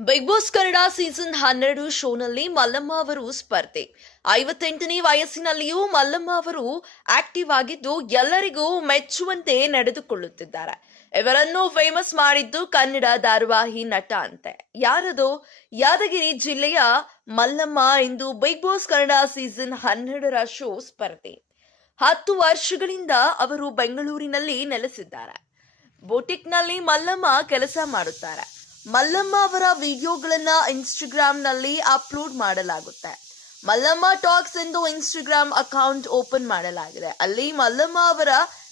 Big Boss Kannada season ಹನ್ನೆರಡು ಶೋನಲ್ಲಿ ಮಲ್ಲಮ್ಮ ಅವರು ಸ್ಪರ್ಧೆ. ಐವತ್ತೆಂಟನೇ ವಯಸ್ಸಿನಲ್ಲಿಯೂ ಮಲ್ಲಮ್ಮ ಅವರು ಆಕ್ಟಿವ್ ಆಗಿದ್ದು ಎಲ್ಲರಿಗೂ ಮೆಚ್ಚುವಂತೆ ನಡೆದುಕೊಳ್ಳುತ್ತಿದ್ದಾರೆ. ಇವರನ್ನು ಫೇಮಸ್ ಮಾಡಿದ್ದು ಕನ್ನಡ ಧಾರಾವಾಹಿ ನಟ ಅಂತೆ. ಯಾರದು? ಯಾದಗಿರಿ ಜಿಲ್ಲೆಯ ಮಲ್ಲಮ್ಮ ಇಂದು ಬಿಗ್ ಬಾಸ್ ಕನ್ನಡ ಸೀಸನ್ ಹನ್ನೆರಡರ ಶೋ ಸ್ಪರ್ಧೆ. ಹತ್ತು ವರ್ಷಗಳಿಂದ ಅವರು ಬೆಂಗಳೂರಿನಲ್ಲಿ ನೆಲೆಸಿದ್ದಾರೆ. ಬೋಟಿಕ್ನಲ್ಲಿ ಮಲ್ಲಮ್ಮ ಕೆಲಸ ಮಾಡುತ್ತಾರೆ. ಮಲ್ಲಮ್ಮ ಅವರ ವಿಡಿಯೋಗಳನ್ನ ಇನ್ಸ್ಟಾಗ್ರಾಂನಲ್ಲಿ ಅಪ್ಲೋಡ್ ಮಾಡಲಾಗುತ್ತೆ. ಮಲ್ಲಮ್ಮ ಟಾಕ್ಸ್ ಎಂದು ಇನ್ಸ್ಟಾಗ್ರಾಮ್ ಅಕೌಂಟ್ ಓಪನ್ ಮಾಡಲಾಗಿದೆ. ಅಲ್ಲಿ ಮಲ್ಲಮ್ಮ ಅವರ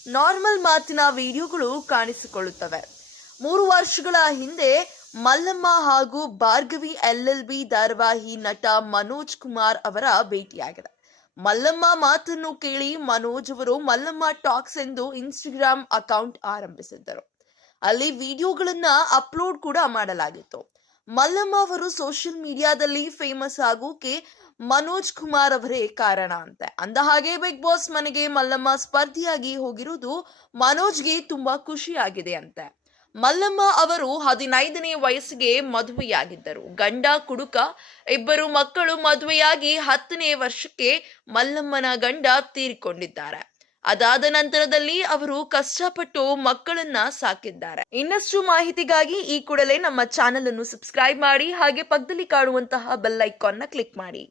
ನಾರ್ಮಲ್ ಮಾತಿನ ವಿಡಿಯೋಗಳು ಕಾಣಿಸಿಕೊಳ್ಳುತ್ತವೆ. ಮೂರು ವರ್ಷಗಳ ಹಿಂದೆ ಮಲ್ಲಮ್ಮ ಹಾಗೂ ಭಾರ್ಗವಿ ಎಲ್ ಎಲ್ ಬಿ ಧಾರಾವಾಹಿ ನಟ ಮನೋಜ್ ಕುಮಾರ್ ಅವರ ಭೇಟಿಯಾಗಿದೆ. ಮಲ್ಲಮ್ಮ ಮಾತನ್ನು ಕೇಳಿ ಮನೋಜ್ ಅವರು ಮಲ್ಲಮ್ಮ ಟಾಕ್ಸ್ ಎಂದು ಇನ್ಸ್ಟಾಗ್ರಾಮ್ ಅಕೌಂಟ್ ಆರಂಭಿಸಿದ್ದರು. ಅಲ್ಲಿ ವಿಡಿಯೋಗಳನ್ನ ಅಪ್ಲೋಡ್ ಕೂಡ ಮಾಡಲಾಗಿತ್ತು. ಮಲ್ಲಮ್ಮ ಅವರು ಸೋಷಿಯಲ್ ಮೀಡಿಯಾದಲ್ಲಿ ಫೇಮಸ್ ಆಗೋಕೆ ಮನೋಜ್ ಕುಮಾರ್ ಅವರೇ ಕಾರಣ ಅಂತೆ. ಅಂದ ಹಾಗೆ ಬಿಗ್ ಬಾಸ್ ಮನೆಗೆ ಮಲ್ಲಮ್ಮ ಸ್ಪರ್ಧಿಯಾಗಿ ಹೋಗಿರುವುದು ಮನೋಜ್ಗೆ ತುಂಬಾ ಖುಷಿಯಾಗಿದೆ ಅಂತೆ. ಮಲ್ಲಮ್ಮ ಅವರು ಹದಿನೈದನೇ ವಯಸ್ಸಿಗೆ ಮದುವೆಯಾಗಿದ್ದರು. ಗಂಡ, ಕುಡುಕ ಇಬ್ಬರು ಮಕ್ಕಳು ಮದುವೆಯಾಗಿ ಹತ್ತನೇ ವರ್ಷಕ್ಕೆ ಮಲ್ಲಮ್ಮನ ಗಂಡ ತೀರಿಕೊಂಡಿದ್ದಾರೆ. ಅದಾದ ನಂತರದಲ್ಲಿ ಅವರು ಕಷ್ಟಪಟ್ಟು ಮಕ್ಕಳನ್ನ ಸಾಕಿದ್ದಾರೆ. ಇನ್ನಷ್ಟು ಮಾಹಿತಿಗಾಗಿ ಈ ಕೂಡಲೇ ನಮ್ಮ ಚಾನೆಲ್ ಅನ್ನು ಸಬ್ಸ್ಕ್ರೈಬ್ ಮಾಡಿ, ಹಾಗೆ ಪಕ್ಕದಲ್ಲಿ ಕಾಣುವಂತಹ ಬೆಲ್ನ ಕ್ಲಿಕ್ ಮಾಡಿ.